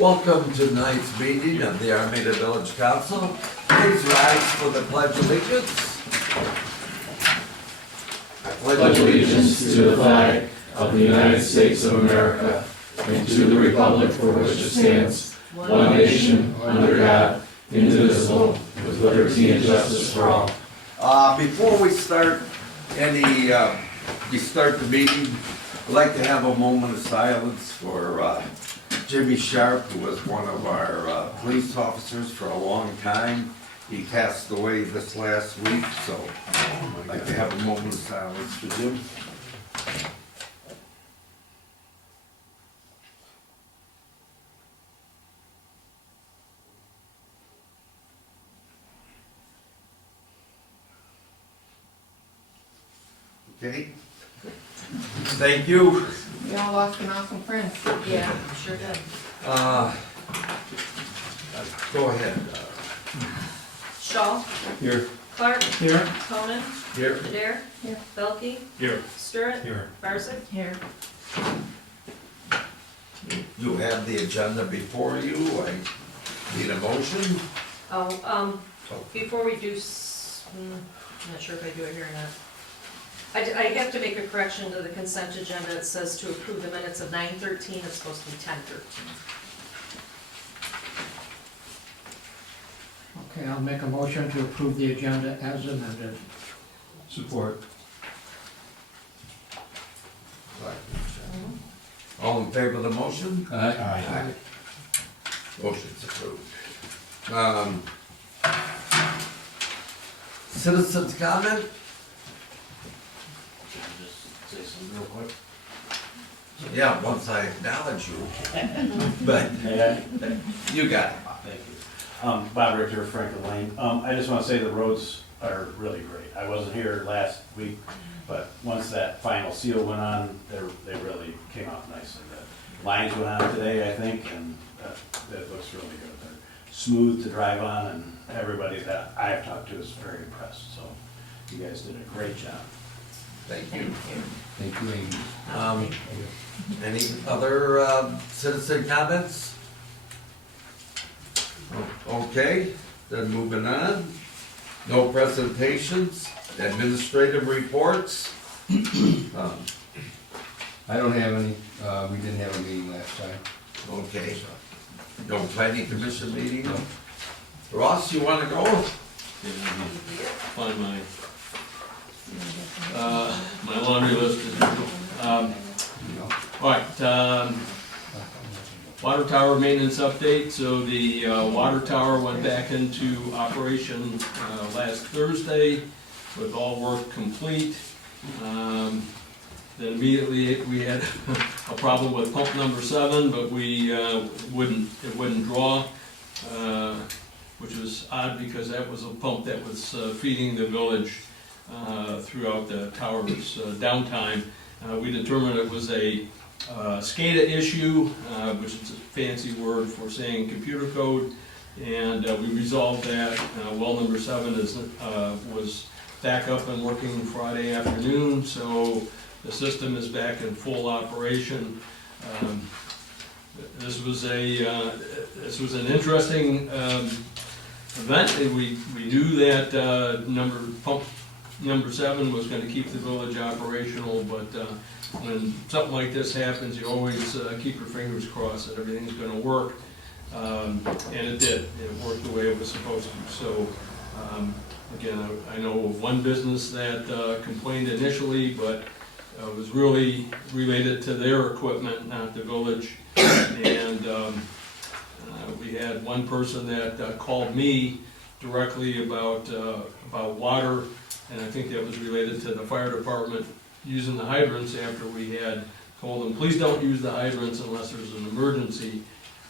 Welcome to tonight's meeting of the Armada Village Council. Please rise for the Pledge of Allegiance. I Pledge allegiance to the flag of the United States of America and to the republic for which it stands, one nation, under God, indivisible, with liberty and justice for all. Before we start the meeting, I'd like to have a moment of silence for Jimmy Sharp, who was one of our police officers for a long time. He passed away this last week, so I'd like to have a moment of silence for Jim. Okay. Thank you. We all lost an awesome friend. Yeah, sure did. Go ahead. Shaw, Here. Clark, Here. Conan, Here. Adair, Here. Belkey, Here. Stirrett, Here. Barsick. Here. You have the agenda before you. I need a motion. Oh, before we do, I'm not sure if I do it here or not. I have to make a correction to the consent agenda. It says to approve the minutes of 9:13, it's supposed to be 10:13. Okay, I'll make a motion to approve the agenda as amended. Support. All in favor of the motion? Aye. Motion's approved. Citizens comment? Just say something real quick. Yeah, once I acknowledge you. But you got it. Thank you. Bob Richter, Franklin Lane. I just want to say the roads are really great. I wasn't here last week, but once that final seal went on, they really came out nicely. The lines went on today, I think, and that looks really good. They're smooth to drive on, and everybody that I have talked to is very impressed. So you guys did a great job. Thank you. Thank you, Amy. Any other citizen comments? Okay, then moving on. No presentations, administrative reports. I don't have any, we didn't have a meeting last time. Okay. No planning commission meeting? Ross, you wanna go? Find my laundry list as usual. All right, water tower maintenance update. So the water tower went back into operation last Thursday with all work complete. Then immediately we had a problem with pump number 7, but it wouldn't draw, which was odd because that was a pump that was feeding the village throughout the tower's downtime. We determined it was a SCADA issue, which is a fancy word for saying computer code, and we resolved that. Well number 7 was back up and working Friday afternoon, so the system is back in full operation. This was an interesting event. We knew that pump number 7 was going to keep the village operational, but when something like this happens, you always keep your fingers crossed that everything's going to work, and it did. It worked the way it was supposed to. So again, I know of one business that complained initially, but it was really related to their equipment, not the village. And we had one person that called me directly about water, and I think that was related to the fire department using the hydrants after we had told them, please don't use the hydrants unless there's an emergency.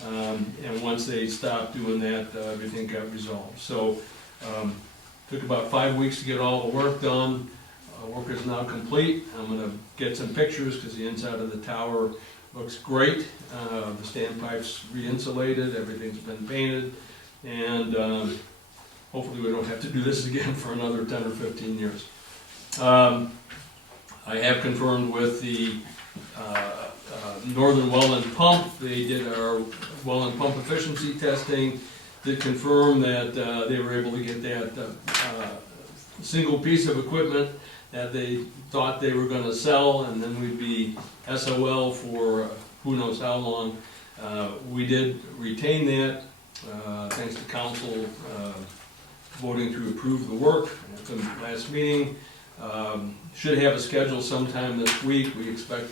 And once they stopped doing that, everything got resolved. So took about 5 weeks to get all the work done. Work is now complete. I'm going to get some pictures because the inside of the tower looks great. The standpipes re-insulated, everything's been painted, and hopefully we don't have to do this again for another 10 or 15 years. I have confirmed with the Northern Well and Pump. They did our well and pump efficiency testing to confirm that they were able to get that single piece of equipment that they thought they were gonna sell, and then we'd be SOL for who knows how long. We did retain that, thanks to council voting to approve the work at the last meeting. Should have a schedule sometime this week, we expect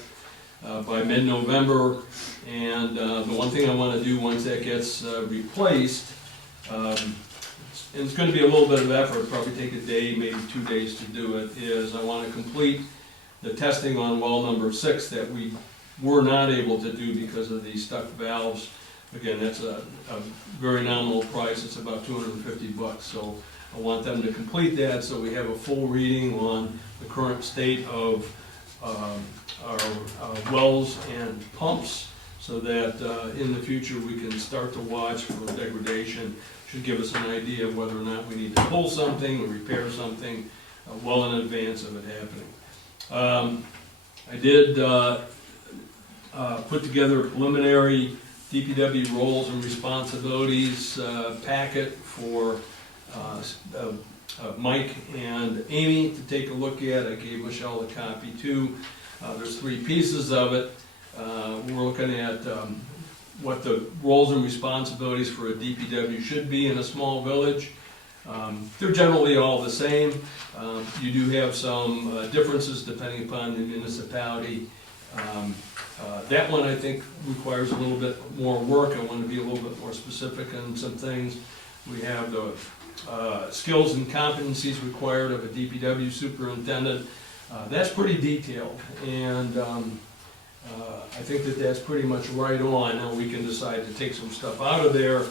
by mid-November. And the one thing I wanna do once that gets replaced, and it's gonna be a little bit of effort, probably take a day, maybe 2 days to do it, is I wanna complete the testing on well number 6 that we were not able to do because of the stuck valves. Again, that's a very nominal price, it's about $250, so I want them to complete that so we have a full reading on the current state of our wells and pumps, so that in the future we can start to watch for degradation. Should give us an idea of whether or not we need to pull something or repair something well in advance of it happening. I did put together a preliminary DPW roles and responsibilities packet for Mike and Amy to take a look at. I gave Michelle a copy too. There's 3 pieces of it. We're looking at what the roles and responsibilities for a DPW should be in a small village. They're generally all the same. You do have some differences depending upon the municipality. That one I think requires a little bit more work. I want to be a little bit more specific on some things. We have the skills and competencies required of a DPW superintendent. That's pretty detailed, and I think that that's pretty much right on. Now we can decide to take some stuff out of there,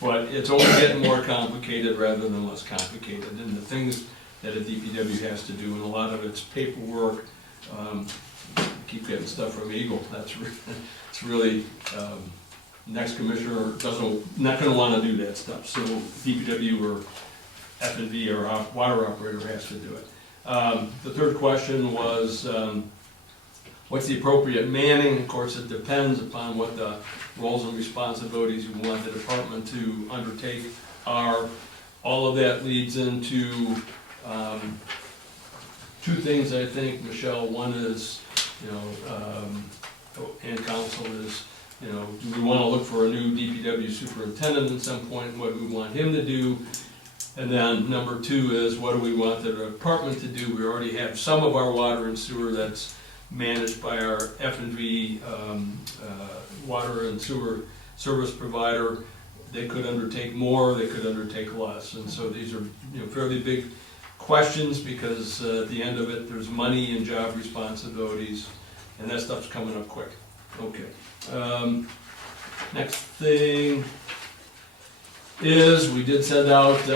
but it's only getting more complicated rather than less complicated. And the things that a DPW has to do, and a lot of it's paperwork. Keep getting stuff from Eagle. It's really next commissioner not going to want to do that stuff. So DPW or F&V or water operator has to do it. The third question was, what's the appropriate manning? Of course, it depends upon what the roles and responsibilities you want the department to undertake are. All of that leads into 2 things, I think, Michelle. One is, and council is, do we want to look for a new DPW superintendent at some point? What do we want him to do? And then number 2 is, what do we want the department to do? We already have some of our water and sewer that's managed by our F&V water and sewer service provider. They could undertake more, they could undertake less. And so these are fairly big questions, because at the end of it, there's money and job responsibilities, and that stuff's coming up quick. Okay. Next thing is, we did send out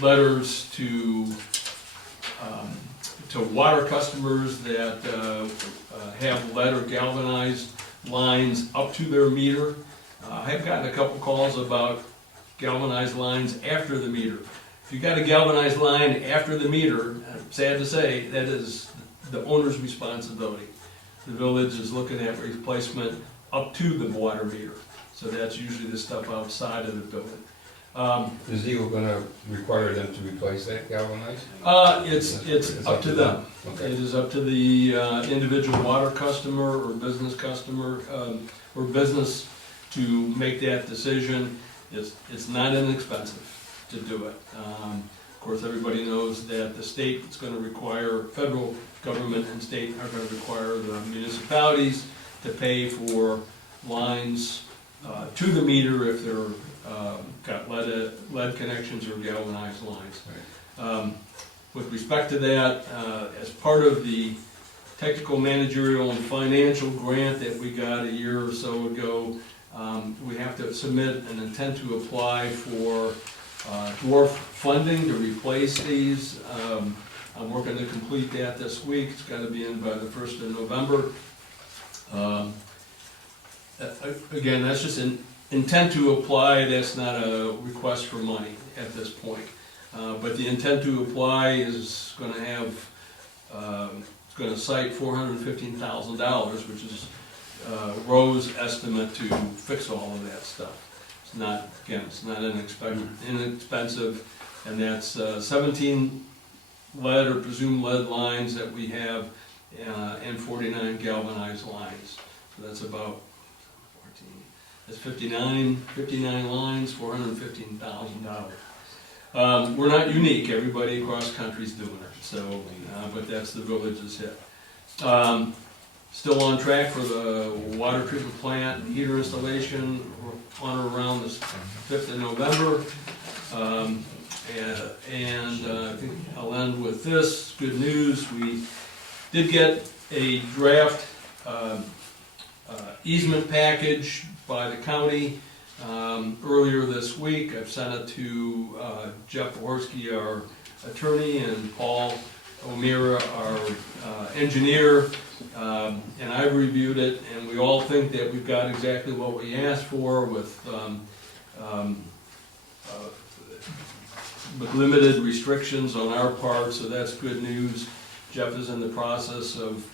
letters to water customers that have lead or galvanized lines up to their meter. I have gotten a couple calls about galvanized lines after the meter. If you got a galvanized line after the meter, sad to say, that is the owner's responsibility. The village is looking at replacement up to the water meter. So that's usually the stuff outside of the building. Is Eagle gonna require them to replace that galvanized? It's up to them. Okay. It is up to the individual water customer or business customer or business to make that decision. It's not inexpensive to do it. Of course, everybody knows that the state is going to require, federal government and state are going to require the municipalities to pay for lines to the meter if they're got lead connections or galvanized lines. Right. With respect to that, as part of the technical, managerial, and financial grant that we got a year or so ago, we have to submit an intent to apply for dwarf funding to replace these. I'm working to complete that this week. It's got to be in by the 1st of November. Again, that's just an intent to apply. That's not a request for money at this point. But the intent to apply is going to have gonna cite $415,000, which is Rowe's estimate to fix all of that stuff. It's not, again, it's not inexpensive, and that's 17 lead or presumed lead lines that we have, and 49 galvanized lines. So that's about 14, that's 59 lines, $415,000. We're not unique, everybody across the country's doing it, so, but that's the village's hit. Still on track for the water treatment plant heater installation on or around the 5th of November. And I think I'll end with this, good news, we did get a draft easement package by the county earlier this week. I've sent it to Jeff Jaworski, our attorney, and Paul O'Meara, our engineer, and I've reviewed it, and we all think that we've got exactly what we asked for with limited restrictions on our part, so that's good news. Jeff is in the process of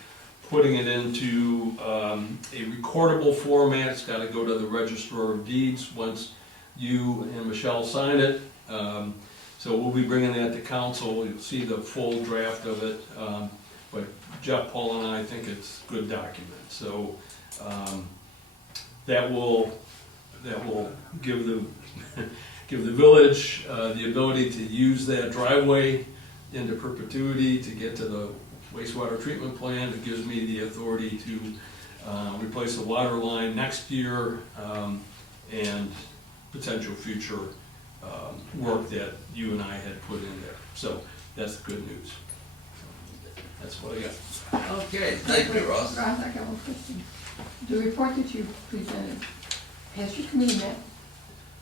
putting it into a recordable format. It's got to go to the Register of Deeds once you and Michelle sign it. So we'll be bringing that to council. You'll see the full draft of it. But Jeff, Paul, and I think it's a good document. So that will give the give the village the ability to use that driveway into perpetuity to get to the wastewater treatment plant. It gives me the authority to replace the water line next year and potential future work that you and I had put in there. So that's the good news. That's what I got. Okay, thank you, Ross. Ross, I got one question. The report that you presented, has your committee met?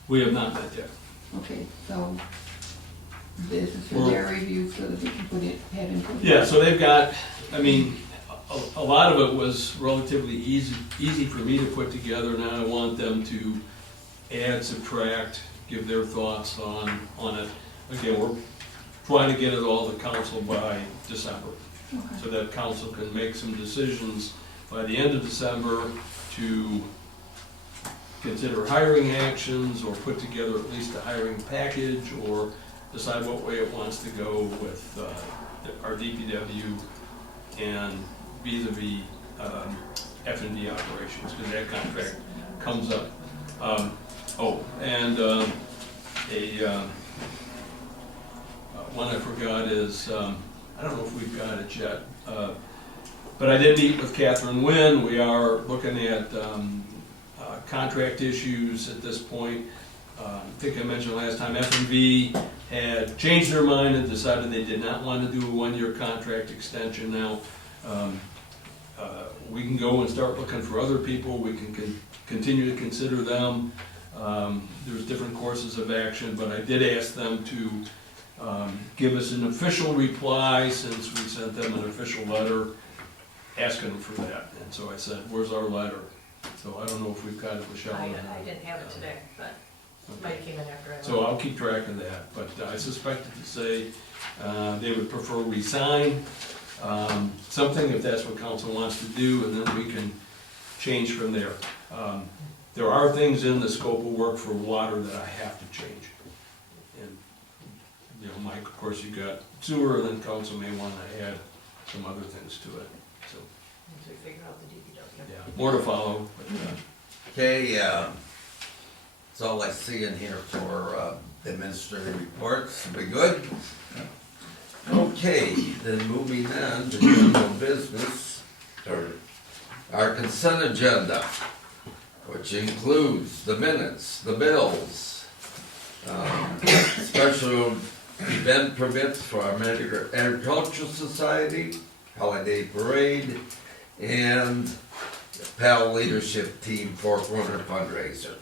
We have not met yet. Okay, so this is for their review so that they can put it, head into. Yeah, so they've got, I mean, a lot of it was relatively easy for me to put together. Now I want them to add, subtract, give their thoughts on it. Again, we're trying to get it all to council by December, Okay. so that council can make some decisions by the end of December to consider hiring actions or put together at least a hiring package or decide what way it wants to go with our DPW and vis-a-vis F&D operations, because that contract comes up. One I forgot is, I don't know if we've got it yet, but I did meet with Catherine Wynn. We are looking at contract issues at this point. I think I mentioned last time, F&B had changed their mind and decided they did not want to do a one-year contract extension now. We can go and start looking for other people. We can continue to consider them. There's different courses of action, but I did ask them to give us an official reply, since we sent them an official letter asking for that. And so I said, where's our letter? So I don't know if we've got it, Michelle. I didn't have it today, but it might came in after I. So I'll keep track of that, but I suspected to say they would prefer we sign something if that's what council wants to do, and then we can change from there. There are things in the scope of work for water that I have to change. And, you know, Mike, of course, you got sewer, and then council may want to add some other things to it, so, Once we figure out the DPW. yeah, more to follow, but, Okay, that's all I see in here for administrative reports. We good? Okay, then moving on to general business, or our consent agenda, which includes the minutes, the bills, special event permits for our Agricultural Society, holiday parade, and PAL Leadership Team Fourth Runner fundraiser.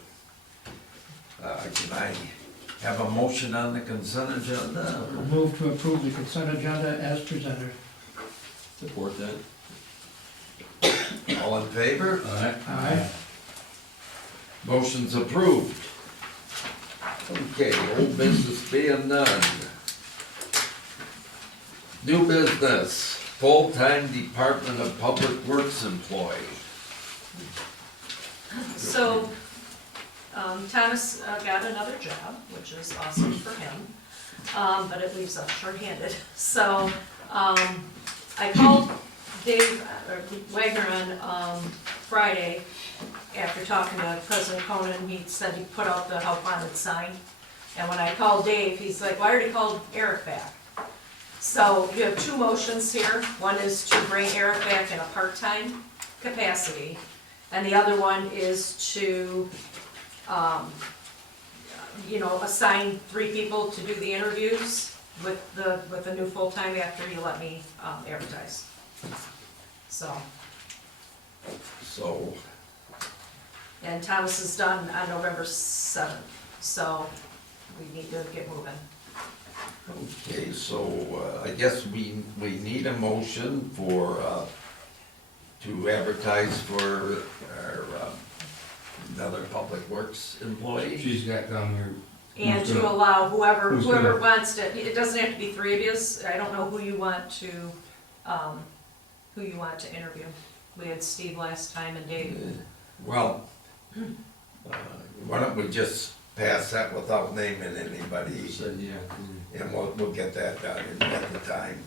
Can I have a motion on the consent agenda? I'll move to approve the consent agenda as presented. support that. All in favor? Aye. Motion's approved. Okay, old business being none. New business. full-time Department of Public Works employee. So, Thomas got another job, which is awesome for him, but it leaves us shorthanded. So, I called Dave Wagner on Friday after talking to President Conan. He said he put out the help wanted sign. And when I called Dave, he's like, well, I already called Eric back. So you have two motions here. One is to bring Eric back in a part-time capacity, and the other one is to, assign 3 people to do the interviews with the new full-time after you let me advertise. So, and Thomas is done on November 7th, so we need to get moving. Okay, so I guess we need a motion for, to advertise for our, another Public Works employee. She's got down here. And Who's to gonna- allow whoever who's gonna- wants to, it doesn't have to be 3 of you, I don't know who you want to interview. We had Steve last time and Dave. Well, why don't we just pass that without naming anybody, Said, yeah. and we'll get that done at the time.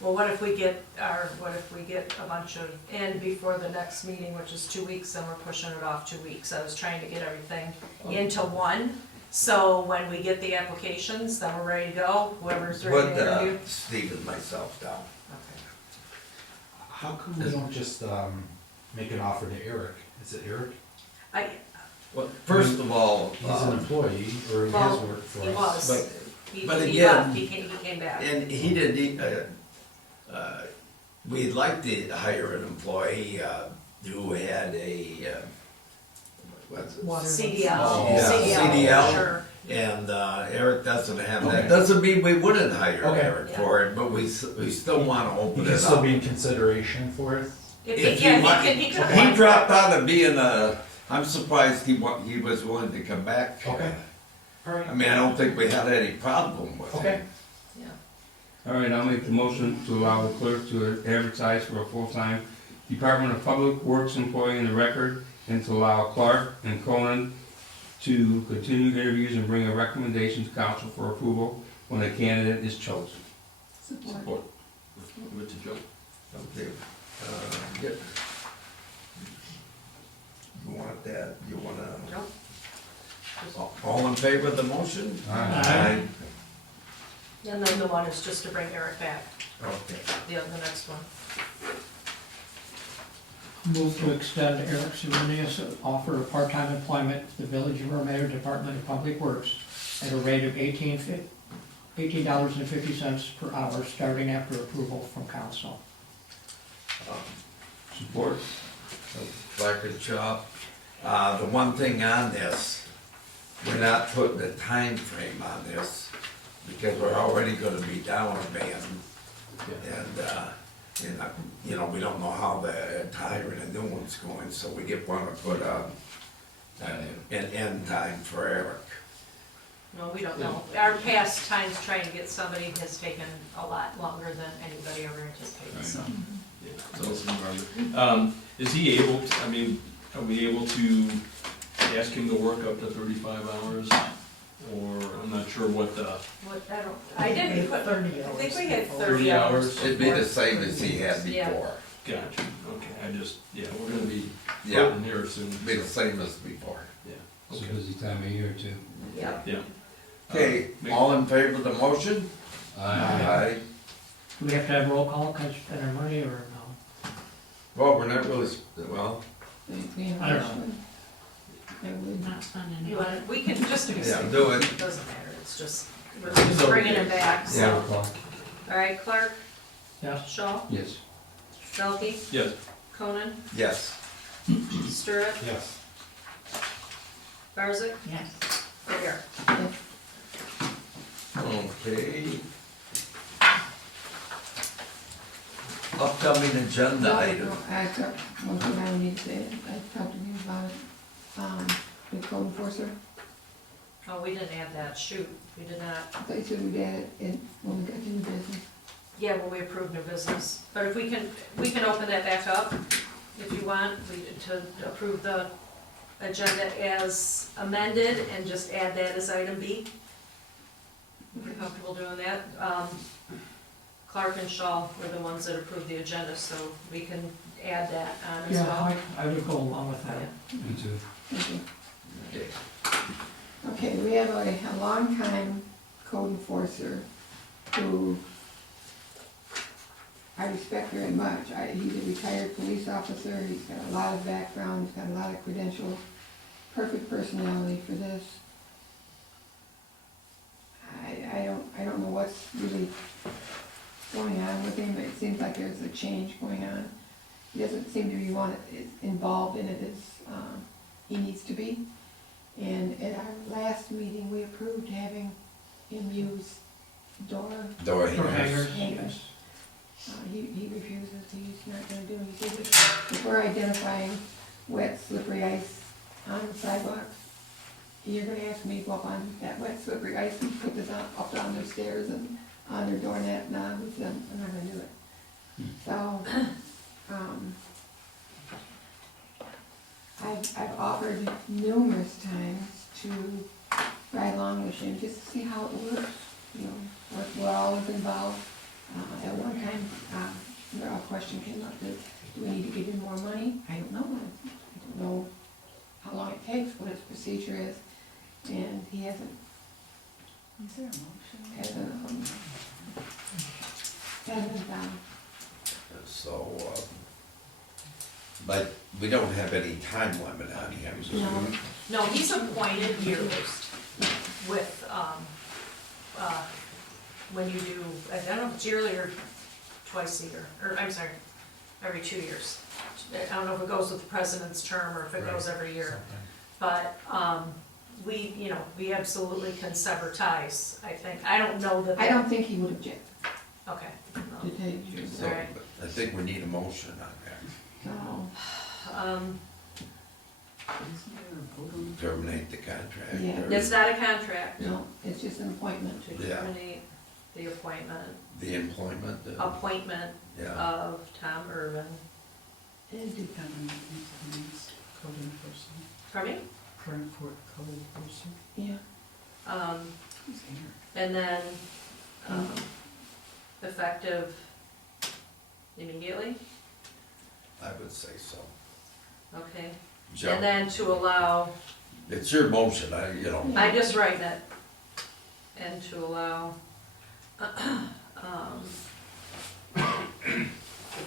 Well, what if we get a bunch of in before the next meeting, which is 2 weeks, and we're pushing it off 2 weeks? I was trying to get everything into one, so when we get the applications, then we're ready to go, whoever's ready Put to interview. Steve and myself down. Okay. How come we don't just make an offer to Eric? Is it Eric? Well, first of all, He's an employee, or he has Well, worked for He us. was, but he again- left, he came back. and he didn't, we'd like to hire an employee who had a, what's it? CDL, Oh, yeah, CDL. sure. And Eric doesn't have that. Okay. Doesn't mean we wouldn't hire Okay. Eric for it, but we still want to He open can it still up. be in consideration for it? If If he, yeah, he wa- he could He apply. dropped out of being I'm surprised he was willing to come back. Okay. All I right. mean, I don't think we had any problem with Okay. him. Yeah. All right, I'll make the motion to allow the clerk to advertise for a full-time Department of Public Works employee in the record, and to allow Clark and Conan to continue interviews and bring a recommendation to council for approval when a candidate is chosen. Support. With the joke. Okay. You want that, you wanna, Nope. all in favor of the motion? Aye. And then the one is just to bring Eric back, Okay. the next one. Move to extend Eric Serenius offer of part-time employment to the Village of Armada Department of Public Works at a rate of $18.50 per hour, starting after approval from council. Support? Clark and Shaw. The one thing on this, we're not putting a time frame on this, because we're already gonna be down a man. And, we don't know how the hiring a new one's going, so we wanna put an end time for Eric. No, we don't know. Our past times trying to get somebody has taken a lot longer than anybody ever anticipated, so. Is he able, are we able to ask him to work up to 35 hours? Or, I'm not sure what the, I didn't put, I 30 hours. think we had 30 30 hours. hours. It'd be the same as he had Yeah. before. gotcha, okay, we're gonna be Yeah, voting here soon. be the same as before. Yeah, It's a okay, busy time of year, too. Yep. yeah. Okay, all in favor of the motion? Aye. Do we have to have roll call because spend our money, or no? Well, we're not really, well, I don't know. You want, we can just do yeah, six. do it. It doesn't matter, it's just, we're just bringing it back, so. Yeah. All right, Clark, Yes. Shaw, Yes. Belkey, Yes, Conan, Yes. Stirrup, Yes. Barzick, Yes. O'Gara. Okay. Upcoming agenda item. I got one thing I need to say, I talked to him about it, the code enforcer. Oh, we didn't add that, shoot, we did not. I thought you said we'd add it in, when we got to new business. Yeah, well, we approved new business, but if we can open that back up, if you want, to approve the agenda as amended and just add that as item B. If you're comfortable doing that. Clark and Shaw were the ones that approved the agenda, so we can add that on as Yeah, well. I would go along with that. Yeah. Me too. Okay. Okay, we have a longtime code enforcer who I respect very much. He's a retired police officer, he's got a lot of background, he's got a lot of credentials, perfect personality for this. I don't know what's really going on with him, but it seems like there's a change going on. He doesn't seem to be involved in it as he needs to be. And at our last meeting, we approved having him use door Door Or hangers. hangers. He refuses, he's not gonna do it. He says if we're identifying wet, slippery ice on the sidewalks, you're gonna ask me to go up on that wet, slippery ice and put this up on their stairs and on their doormat, nah, he said, I'm not gonna do it. So, I've offered numerous times to ride along with him, just to see how it works, you know, we're always involved. At one time, a question came up, do we need to give him more money? I don't know. I don't know how long it takes, what his procedure is, and he hasn't. Is there a motion? Hasn't, So, but we don't have any time limit on him. no, No, he's appointed year-based with, when you do, I don't know if it's yearly or twice a year, or, I'm sorry, every 2 years. I don't know if it goes with the president's term or if it goes every year. But, we absolutely can sever ties, I think. I don't know that. I don't think he would object, Okay. to tell you the truth. So, Alright. I think we need a motion on that. So, Terminate the contract. Yeah. or It's not a contract no, it's just an appointment. to Yeah. terminate the appointment, The employment. appointment Yeah. of Tom Irvin. And do Code enforcement, Pardon me? current court code enforcement. yeah, Who's here? And then, effective immediately, I would say so. okay? Joe, And then to allow, it's your motion, I'm just writing it, and to allow, the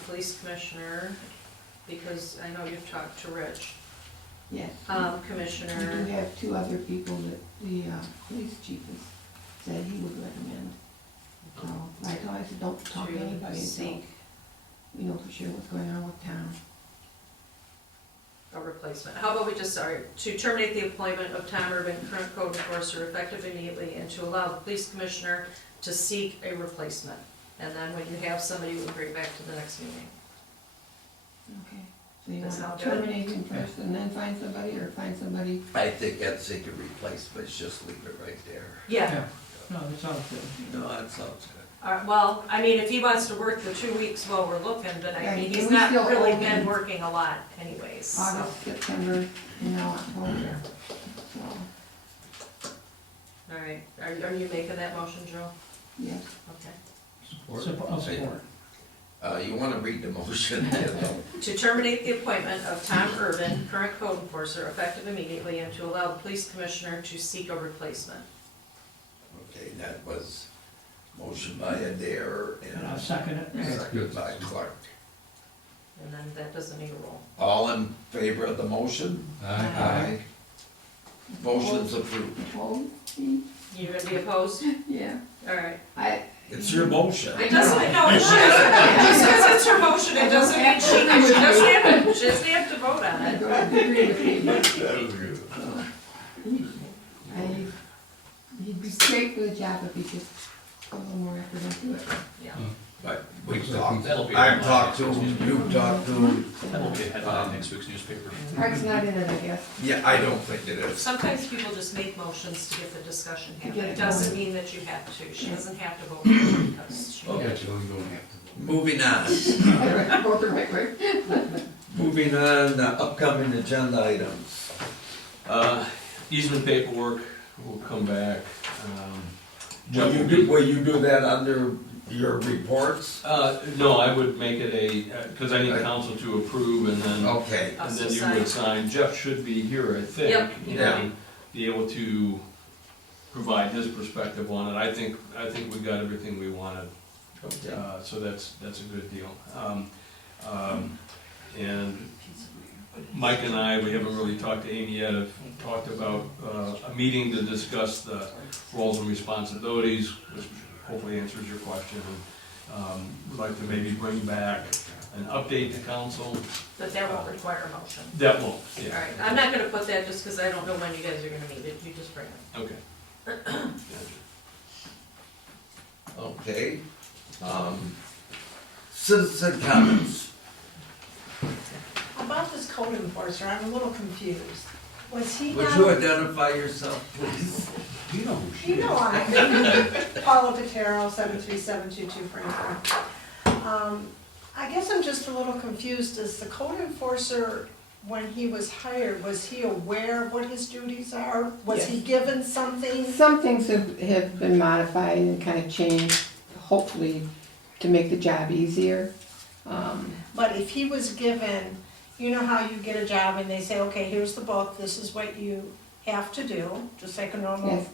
police commissioner, because I know you've talked to Rich, yes. We commissioner, do have two other people that the police chief has said he would recommend. So, I told him, I said, don't talk to to anybody until seek we know for sure what's going on with town. a replacement. How about we just, to terminate the appointment of Tom Irvin, current code enforcer, effective immediately, and to allow the police commissioner to seek a replacement. And then when you have somebody, we'll bring it back to the next meeting. Okay. So you That's want how to I'll do it. terminate him first and then find somebody, or find somebody? I think that seek a replacement, just leave it right there. Yeah, No, that sounds good. No, that sounds good. well, I mean, if he wants to work the 2 weeks while we're looking, then I Right, mean, and he's we not still really owe been him working a lot anyways, so. August, September, and now October. So, All right, are you making that motion, Joe? yes. Okay. Support. I'll support. You wanna read the motion? To terminate the appointment of Tom Irvin, current code enforcer, effective immediately, and to allow the police commissioner to seek a replacement. Okay, that was motion by Adair And I'll and second it. second by Clark. And then that doesn't need a roll. All in favor of the motion? Aye. Motion's approved. Opposed? You gonna be opposed? Yeah. All right. It's your motion. It doesn't, no, it shouldn't. Just because it's her motion, it doesn't mean she doesn't have to vote on I it. don't agree with you. That was good. He'd be great for the job if he just put a little more effort into it. Yeah. But we've talked, That'll be- I've talked to him, you've talked to him. That'll be a headline in next week's newspaper. Park's not in it, I guess. Yeah, I don't think it is. Sometimes people just make motions to get the discussion To get happening. it It doesn't going. mean that you have to. She doesn't have to vote for it because she. Moving on. Right. Moving on, upcoming agenda items. Easement paperwork will come back. Will you do that under your reports? No, I would make it because I need council to approve and then, Okay, and then you would sign. Jeff should be here, I think. Yep. And be able to provide his perspective on it. I think we got everything we wanted. okay. So that's a good deal. And Mike and I, we haven't really talked to Amy yet, have talked about a meeting to discuss the roles and responsibilities, which hopefully answers your question. We'd like to maybe bring back an update to council. But that won't require a motion. That won't, All yeah. right, I'm not gonna put that just because I don't know when you guys are gonna meet it. You just bring it. Okay. Okay. Citizen comments. About this code enforcer, I'm a little confused. Was he Would not? you identify yourself, please? You know I. Paula Patero, 73722 Franklin. I guess I'm just a little confused. Is the code enforcer, when he was hired, was he aware of what his duties are? Was he Yes. given something? Some things have been modified and kind of changed, hopefully to make the job easier. But if he was given, you know how you get a job and they say, okay, here's the book, this is what you have to do, just like a normal. Yes.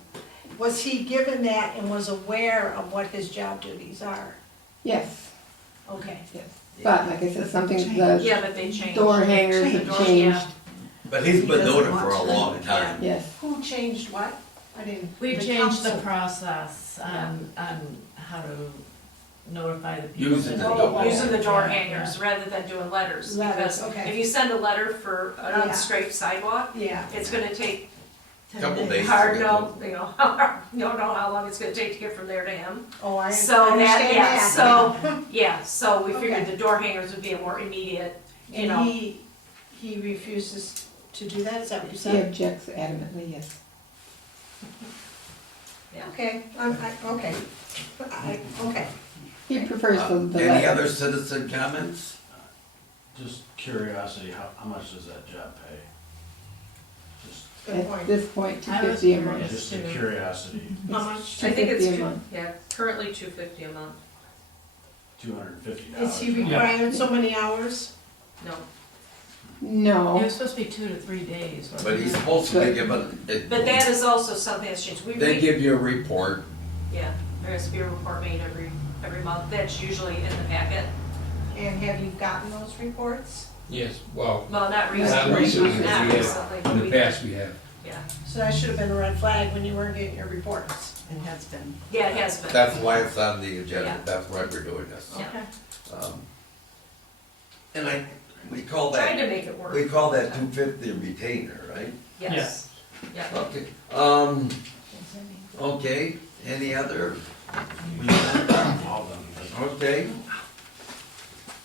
Was he given that and was aware of what his job duties are? Yes, Okay. yes. But like I said, something, Yeah, the but they changed. door hangers The have door- changed. yeah. But he's been doing it for a long time. Yes, Who changed what? I didn't. We've the changed the council. process on how to notify the people. Using the that- door. Using the door Yeah, hangers rather than doing letters. Letters, Because okay. if you send a letter for an Yeah. unstraight sidewalk, Yeah. it's gonna take Couple days. hard, you don't know how long it's gonna take to get from there to him. Oh, I So understand that, yeah, that. so, yeah, so we figured Okay. the door hangers would be a more immediate, you And know. he refuses to do that, is that what you he said? objects adamantly, yes. Okay, okay. Okay. He prefers the Any letter. other citizen comments? Just curiosity, how much does that job pay? Just, Good At point. this point, I was $250 a month. curious. just a curiosity, How much? I think it's, $250 a month. yeah, currently $250 a month. $250. Is he required so many hours? No, It No, was supposed to be 2 to 3 days, wasn't But he's it? supposed to be given, but that is also something that's changed. they give you a report. Yeah, there has to be a report made every month. That's usually in the packet. And have you gotten those reports? Yes, well, Well, not Not recently. recently, but Not we have. recently, but in the we- past we have. Yeah, So that should have been a red flag when you weren't getting your reports. It has been. yeah, it has been. That's why it's on the agenda, Yeah. that's why we're doing this. Yeah. Okay. And we call Tried to that, make it work. we call that 250 retainer, right? Yes, yeah. Okay, okay, any other? All done. Okay.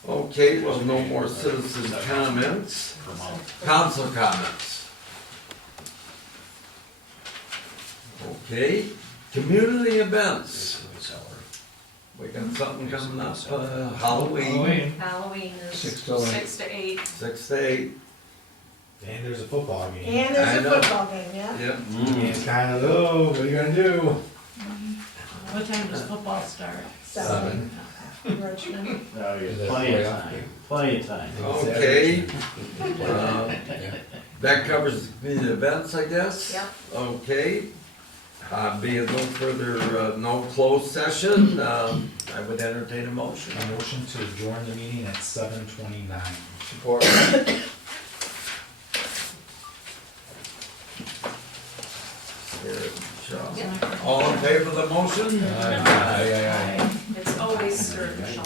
Okay, well, no more citizen comments. Council comments. Okay, community events. We got something coming up, Halloween, Halloween is 6 to 8. 6 to 8. 6 to 8. And there's a football game. And there's I a know. football game, yeah? Yep. And it's kind of, oh, what are you gonna do? What time does football start? 7. Richmond. No, you Is have that plenty of playoff time, game? plenty of time. Okay. That covers the events, I guess? Yep. Okay. Being no further, no closed session, I would entertain a motion. A motion to adjourn the meeting at 7:29. Support. All in favor of the motion? Aye. It's always Sir Michelle.